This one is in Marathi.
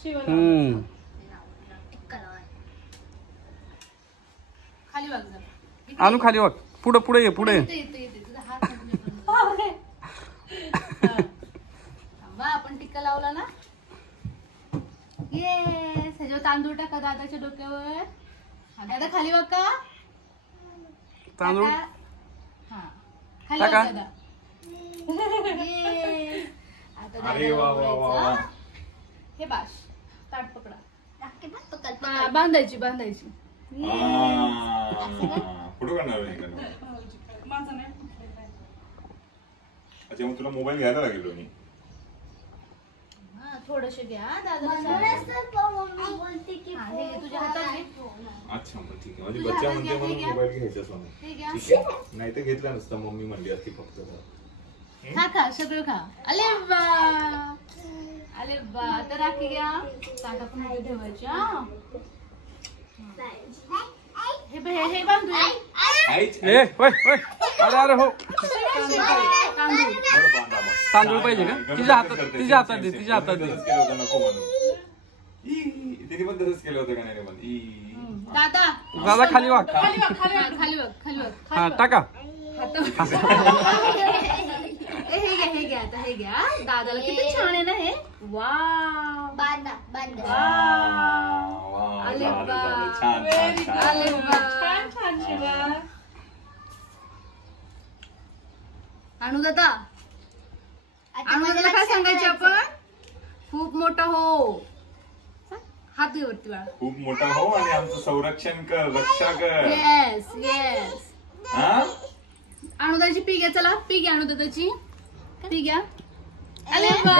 खाली वाग जरा. आणू खाली वाग. पुढे पुढे ये पुढे. तुझा हात आपण टिक्का लावला ना. ये सजव तांदूळ टाका दादाच्या डोक्यावर. दादा खाली वाग का तांदूळ हा खाली वाग दादा. आता दादा हे बाश ताट पकडा. बांधायची बांधायची. फोटो काढणार अच्छा मग तुला मोबाईल घ्यायला लागेल मी. थोडसे घ्या दादा. तुझ्या हातात घे. अच्छा मग ठीक आहे. माझी बच्चा म्हणते म्हणून मोबाईल घ्यायचा स्वामी. ठीक आहे नाही तर घेतला नसता. मम्मी म्हणली असती फक्त. खा खा सगळं खा. अरे वा अरे वा. तर राखी घ्या. ताटा पण ठेवायच्या. हे बांधू. ए होय होय. अरे अरे हो. तांदूळ पाहिजे का. तिच्या हातात दे. तिच्या हातात दे. तिने पण तसंच केलं होतं का नाही पण. दादा दादा खाली वाग. खाली वाग खाली वाग खाली वाग. हा टाका. हे घ्या आता. हे घ्या दादाला. किती छान आहे ना हे. वा बांधा बांधा. अरे वा अरे वा छान शिवा. आणू दादा काय सांगायचे आपण. खूप मोठा हो. हात वरती बाळा. खूप मोठा हो आणि आमचं संरक्षण कर. रक्षा कर. Yes yes. हा अनुदाची पी घ्या. चला पी घ्या. अनुदाची पी घ्या. अरे वा.